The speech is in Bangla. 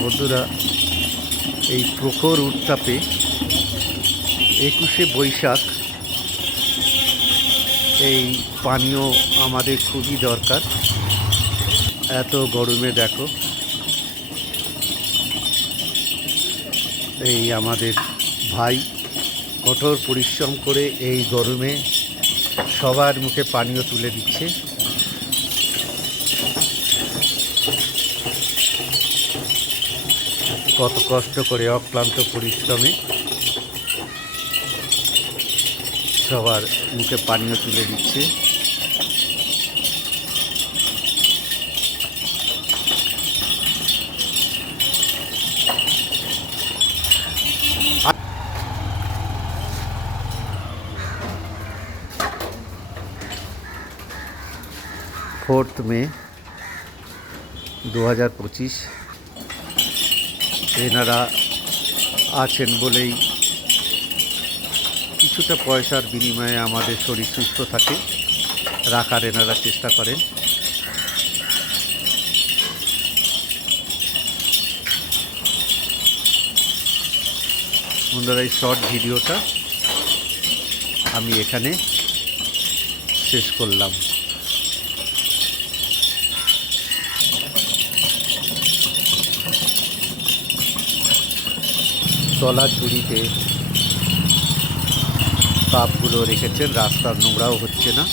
বন্ধুরা, এই প্রখর উত্তাপে 21শে বৈশাখ এই পানীয় আমাদের খুবই দরকার। এত গরমে দেখো এই আমাদের ভাই কঠোর পরিশ্রম করে এই গরমে সবার মুখে পানীয় তুলে দিচ্ছে। কত কষ্ট করে অক্লান্ত পরিশ্রমে সবার মুখে পানীয় তুলে দিচ্ছে। फोर्थ मे 2025 এনারা আছেন বলেই কিছুটা পয়সার বিনিময়ে আমাদের শরীর সুস্থ থাকে রাখার এনারা চেষ্টা করেন। বন্ধুরা, এই শর্ট ভিডিওটা আমি এখানে শেষ করলাম। তলার ঝুড়িতে কাপগুলো রেখেছেন, রাস্তার নোংরাও হচ্ছে না।